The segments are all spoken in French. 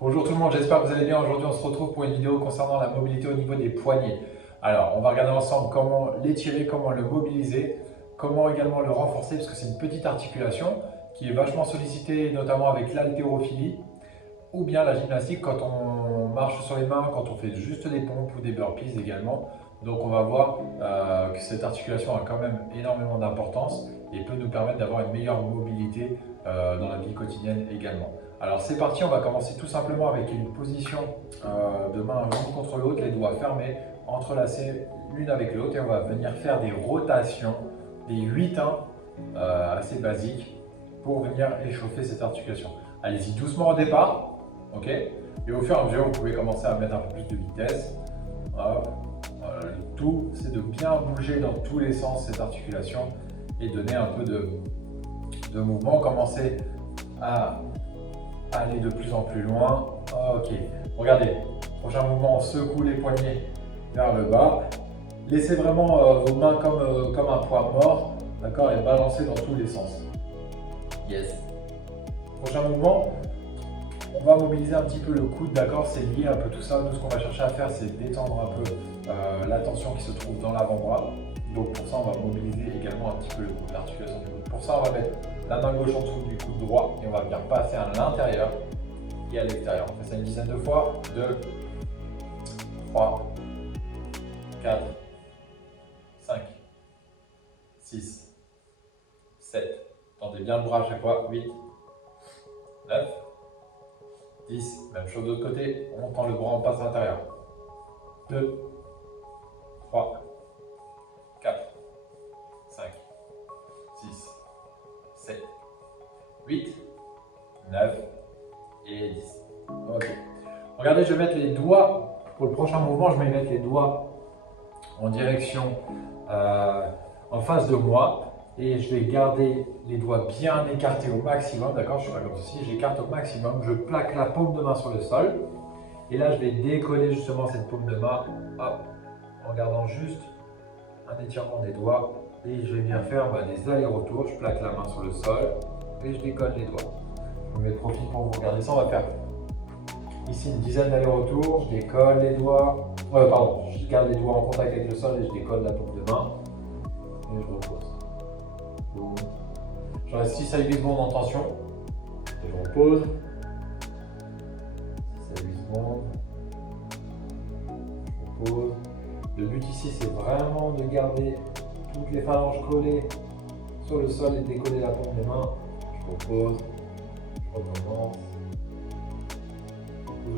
Bonjour tout le monde, j'espère que vous allez bien. Aujourd'hui, on se retrouve pour une vidéo concernant la mobilité au niveau des poignets. Alors, on va regarder ensemble comment l'étirer, comment le mobiliser, comment également le renforcer, parce que c'est une petite articulation qui est vachement sollicitée, notamment avec l'haltérophilie, ou bien la gymnastique quand on marche sur les mains, quand on fait juste des pompes ou des burpees également. Donc on va voir que cette articulation a quand même énormément d'importance et peut nous permettre d'avoir une meilleure mobilité dans la vie quotidienne également. Alors c'est parti, on va commencer tout simplement avec une position de main l'une contre l'autre, les doigts fermés, entrelacés l'une avec l'autre, et on va venir faire des rotations, des 8-1 assez basiques pour venir échauffer cette articulation. Allez-y doucement au départ, ok? Et au fur et à mesure, vous pouvez commencer à mettre un peu plus de vitesse. Hop. Voilà, le tout, c'est de bien bouger dans tous les sens cette articulation et donner un peu de mouvement. Commencer à aller de plus en plus loin. Ok, regardez, prochain mouvement, on secoue les poignets vers le bas. Laissez vraiment vos mains comme un poids mort, d'accord, et balancez dans tous les sens. Yes. Prochain mouvement, on va mobiliser un petit peu le coude, d'accord, c'est lié un peu tout ça. Nous, ce qu'on va chercher à faire, c'est détendre un peu la tension qui se trouve dans l'avant-bras. Donc pour ça, on va mobiliser également un petit peu le coude, l'articulation du coude. Pour ça, on va mettre la main gauche en dessous du coude droit et on va venir passer à l'intérieur et à l'extérieur. On fait ça une dizaine de fois. 2, 3, 4, 5, 6, 7. Tendez bien le bras à chaque fois. 8, 9, 10. Même chose de l'autre côté. On tend le bras, on passe à l'intérieur. 2, 3, 4, 5, 6, 7, 8, 9 et 10. Ok. Regardez, je vais mettre les doigts, pour le prochain mouvement, je vais mettre les doigts en direction en face de moi et je vais garder les doigts bien écartés au maximum, d'accord? Je suis pas comme ceci, j'écarte au maximum, je plaque la paume de main sur le sol et là je vais décoller justement cette paume de main, hop, en gardant juste un étirement des doigts et je vais venir faire des allers-retours. Je plaque la main sur le sol et je décolle les doigts. Je me mets de profil pour vous regarder ça. On va faire ici une dizaine d'allers-retours. Je décolle les doigts, je garde les doigts en contact avec le sol et je décolle la paume de main et je repose. Boum. Je reste 6 à 8 secondes en tension et je repose. 6 à 8 secondes. Je repose. Le but ici, c'est vraiment de garder toutes les phalanges collées sur le sol et de décoller la paume des mains. Je repose, je recommence.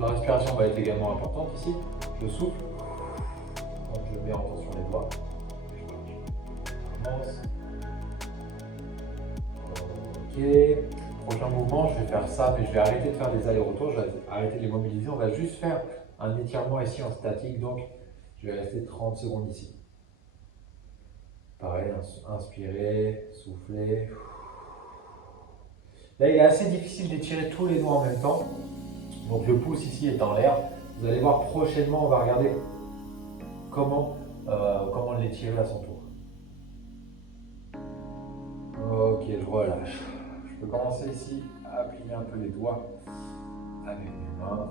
La respiration va être également importante ici. Je souffle, donc je mets en tension les doigts. Je recommence. Ok. Prochain mouvement, je vais faire ça, mais je vais arrêter de faire des allers-retours. Je vais arrêter de les mobiliser. On va juste faire un étirement ici en statique. Donc, je vais rester 30 secondes ici. Pareil, inspirez, soufflez. Là, il est assez difficile d'étirer tous les doigts en même temps. Donc le pouce ici est en l'air. Vous allez voir prochainement, on va regarder comment l'étirer à son tour. Ok, je relâche. Je peux commencer ici à appuyer un peu les doigts avec mes mains.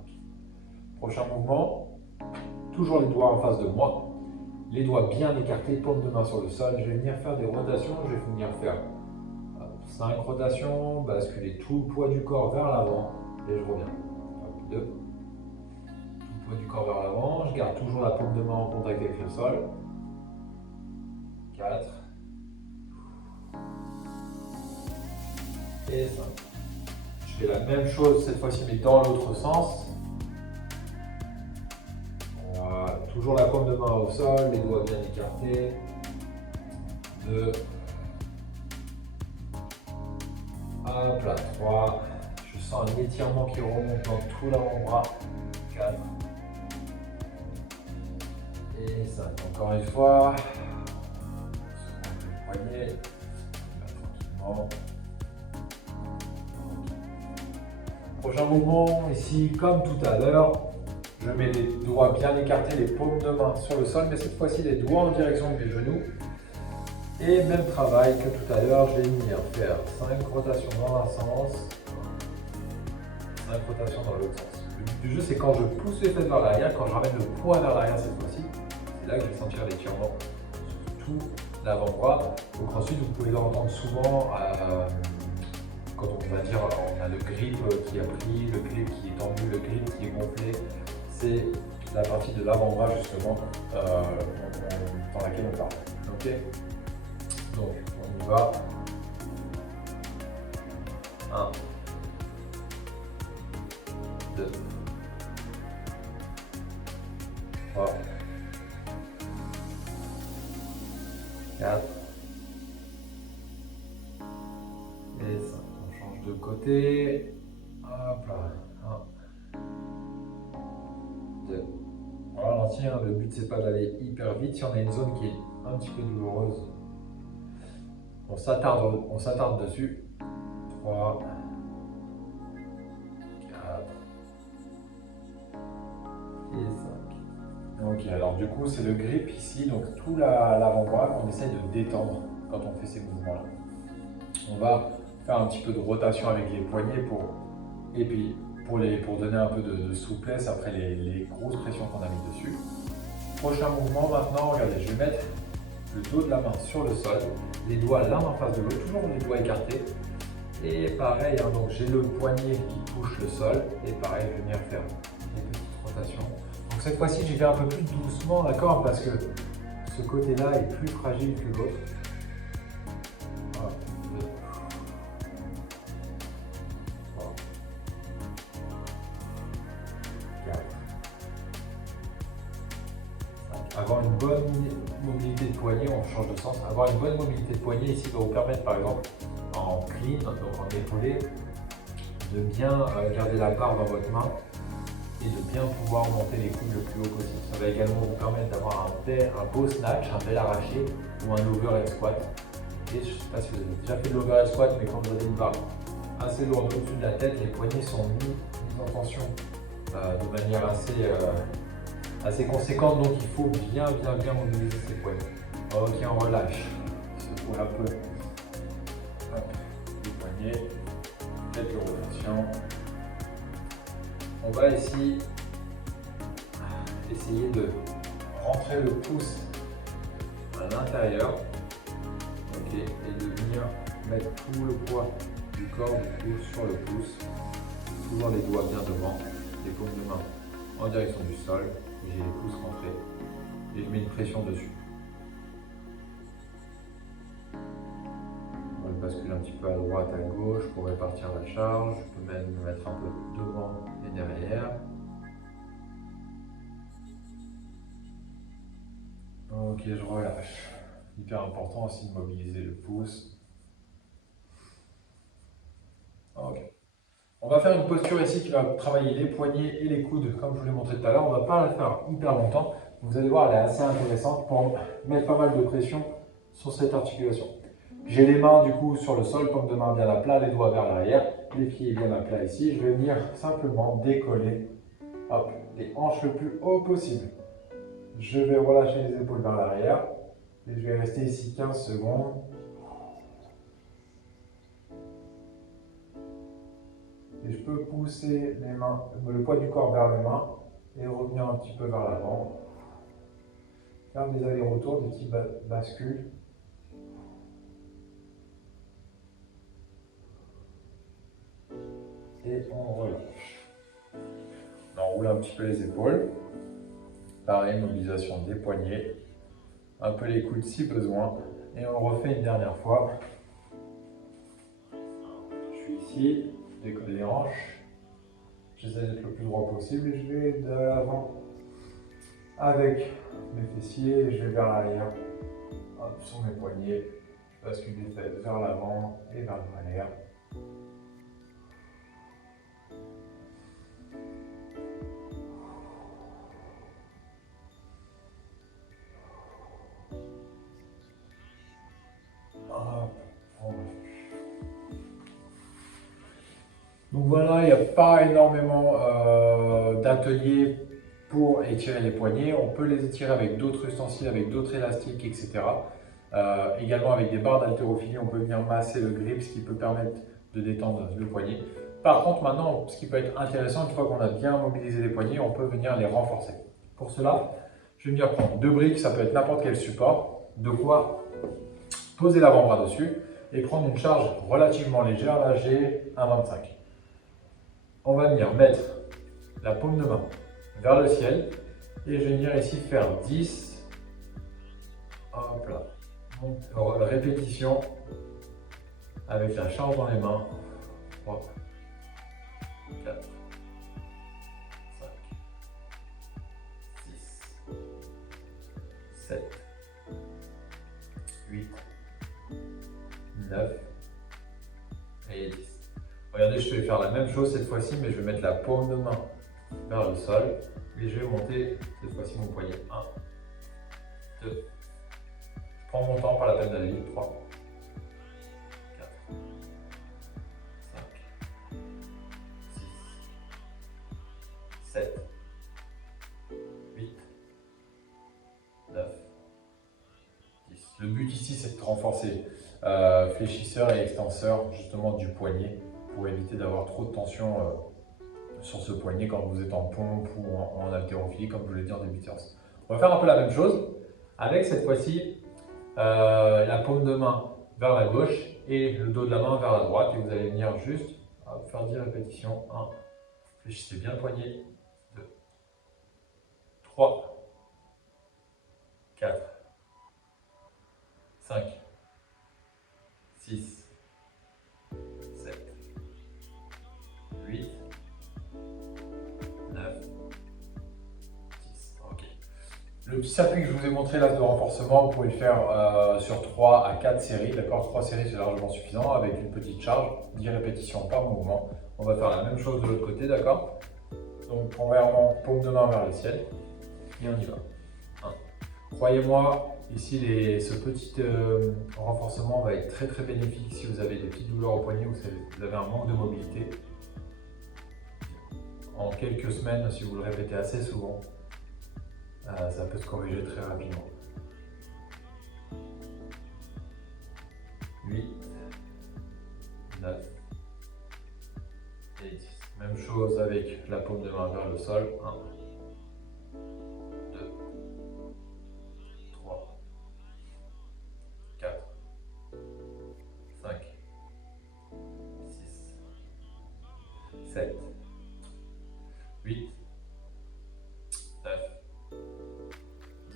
Okay. Prochain mouvement. Toujours les doigts en face de moi, les doigts bien écartés, paume de main sur le sol. Je vais venir faire des rotations, je vais venir faire 5 rotations, basculer tout le poids du corps vers l'avant et je reviens. 2, tout le poids du corps vers l'avant, je garde toujours la paume de main en contact avec le sol. 4 et 5. Je fais la même chose cette fois-ci mais dans l'autre sens. Toujours la paume de main au sol, les doigts bien écartés. 2. Hop là, 3. Je sens un étirement qui remonte dans tout l'avant-bras. 4. Et 5. Encore une fois. Le poignet. Tranquillement. Prochain mouvement, ici, comme tout à l'heure. Je mets les doigts bien écartés, les paumes de main sur le sol, mais cette fois-ci les doigts en direction de mes genoux. Et même travail que tout à l'heure, je vais venir faire 5 rotations dans un sens, 5 rotations dans l'autre sens. Le but du jeu, c'est quand je pousse les fesses vers l'arrière, quand je ramène le poids vers l'arrière cette fois-ci, c'est là que je vais sentir l'étirement sur tout l'avant-bras. Donc ensuite, vous pouvez l'entendre souvent quand on va dire on a le grip qui a pris, le grip qui est tendu, le grip qui est gonflé. C'est la partie de l'avant-bras justement dans laquelle on parle. Ok. Donc on y va. 1, 2, 3, 4 et 5. On change de côté. Hop là. 1, 2. On ralentit, hein. Le but c'est pas d'aller hyper vite. Si on a une zone qui est un petit peu douloureuse, on s'attarde dessus. 3, 4 et 5. Ok, alors du coup c'est le grip ici, donc tout l'avant-bras qu'on essaye de détendre quand on fait ces mouvements-là. On va faire un petit peu de rotation avec les poignets et puis pour donner un peu de souplesse après les grosses pressions qu'on a mis dessus. Prochain mouvement maintenant, regardez, je vais mettre le dos de la main sur le sol, les doigts l'un en face de l'autre, toujours les doigts écartés. Et pareil, hein, donc j'ai le poignet qui touche le sol, et pareil, je vais venir faire des petites rotations. Donc cette fois-ci, j'y vais un peu plus doucement, d'accord, parce que ce côté-là est plus fragile que l'autre. Voilà. 2, 3, 4, 5. Avoir une bonne mobilité de poignet, on change de sens. Avoir une bonne mobilité de poignet ici va vous permettre, par exemple, en clean, donc en épaulé, de bien garder la barre dans votre main et de bien pouvoir monter les coudes le plus haut possible. Ça va également vous permettre d'avoir un beau snatch, un bel arraché ou un overhead squat. Et je ne sais pas si vous avez déjà fait de l'overhead squat, mais quand vous avez une barre assez lourde au-dessus de la tête, les poignets sont mis en tension de manière assez conséquente, donc il faut bien mobiliser ces poignets. Ok, on relâche, secoue un peu. Hop, les poignets, quelques rotations. On va ici essayer de rentrer le pouce à l'intérieur, ok, et de venir mettre tout le poids du corps du coup sur le pouce, toujours les doigts bien devant, les paumes de main en direction du sol, j'ai les pouces rentrés et je mets une pression dessus. Je bascule un petit peu à droite, à gauche pour répartir la charge. Je peux même me mettre un peu devant et derrière. Ok, je relâche. Hyper important aussi de mobiliser le pouce. Ok. On va faire une posture ici qui va travailler les poignets et les coudes comme je vous l'ai montré tout à l'heure. On ne va pas la faire hyper longtemps. Vous allez voir, elle est assez intéressante pour mettre pas mal de pression sur cette articulation. J'ai les mains du coup sur le sol, paume de main bien à plat, les doigts vers l'arrière, les pieds bien à plat ici. Je vais venir simplement décoller hop, les hanches le plus haut possible. Je vais relâcher les épaules vers l'arrière et je vais rester ici 15 secondes. Et je peux pousser les mains, le poids du corps vers les mains et revenir un petit peu vers l'avant. Faire des allers-retours, des petits bascules. Et on relâche. On enroule un petit peu les épaules. Pareil, mobilisation des poignets. Un peu les coudes si besoin. Et on le refait une dernière fois. Je suis ici, je décolle les hanches. J'essaie d'être le plus droit possible et je vais de l'avant avec mes fessiers et je vais vers l'arrière. Sur mes poignets, je bascule les fesses vers l'avant et vers l'arrière. Donc voilà, il n'y a pas énormément d'ateliers pour étirer les poignets. On peut les étirer avec d'autres ustensiles, avec d'autres élastiques, etc. Également avec des barres d'haltérophilie, on peut venir masser le grip, ce qui peut permettre de détendre le poignet. Par contre, maintenant, ce qui peut être intéressant, une fois qu'on a bien mobilisé les poignets, on peut venir les renforcer. Pour cela, je vais venir prendre deux briques, ça peut être n'importe quel support, de quoi poser l'avant-bras dessus et prendre une charge relativement légère. Là, j'ai un 25. On va venir mettre la paume de main vers le ciel et je vais venir ici faire 10, hop là, répétition avec la charge dans les mains. 3, 4, 5, 6, 7, 8, 9 et 10. Regardez, je vais faire la même chose cette fois-ci, mais je vais mettre la paume de main vers le sol et je vais monter cette fois-ci mon poignet. 1, 2. Je prends mon temps, pas la peine d'aller vite. 3, 4, 5, 6, 7, 8, 9, 10. Le but ici, c'est de renforcer fléchisseur et extenseur justement du poignet pour éviter d'avoir trop de tension sur ce poignet quand vous êtes en pompe ou en haltérophilie, comme je vous l'ai dit en début de séance. On va faire un peu la même chose avec cette fois-ci la paume de main vers la gauche et le dos de la main vers la droite. Et vous allez venir juste faire 10 répétitions. 1, fléchissez bien le poignet. 2, 3, 4, 5, 6, 7, 8, 9, 10. Ok. Le petit appui que je vous ai montré là de renforcement, vous pouvez le faire sur 3 à 4 séries. D'accord, 3 séries c'est largement suffisant avec une petite charge, 10 répétitions par mouvement. On va faire la même chose de l'autre côté, d'accord? Donc premièrement, paume de main vers le ciel et on y va. 1. Croyez-moi, ici ce petit renforcement va être très bénéfique si vous avez des petites douleurs au poignet ou si vous avez un manque de mobilité. En quelques semaines, si vous le répétez assez souvent, ça peut se corriger très rapidement. 8, 9 et 10. Même chose avec la paume de main vers le sol. 1, 2, 3, 4, 5, 6, 7, 8, 9,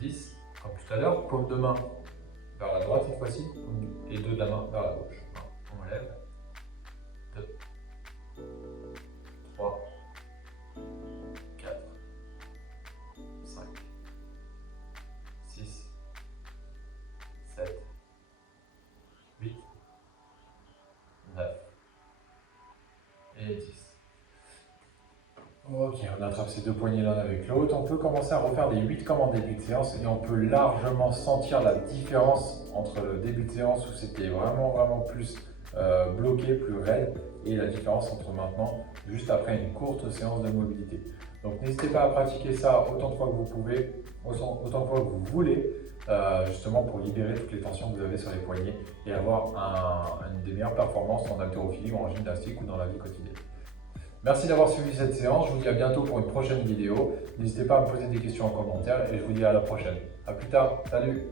10. Comme tout à l'heure, paume de main vers la droite cette fois-ci et deux de la main vers la gauche. 1, on lève. 2, 3, 4, 5, 6, 7, 8, 9 et 10. Ok, on attrape ces deux poignets l'un avec l'autre. On peut commencer à refaire des 8 comme en début de séance et on peut largement sentir la différence entre le début de séance où c'était vraiment plus bloqué, plus raide, et la différence entre maintenant, juste après une courte séance de mobilité. Donc n'hésitez pas à pratiquer ça autant de fois que vous pouvez, autant de fois que vous voulez, justement pour libérer toutes les tensions que vous avez sur les poignets et avoir une des meilleures performances en haltérophilie ou en gymnastique ou dans la vie quotidienne. Merci d'avoir suivi cette séance, je vous dis à bientôt pour une prochaine vidéo. N'hésitez pas à me poser des questions en commentaire et je vous dis à la prochaine. A plus tard, salut!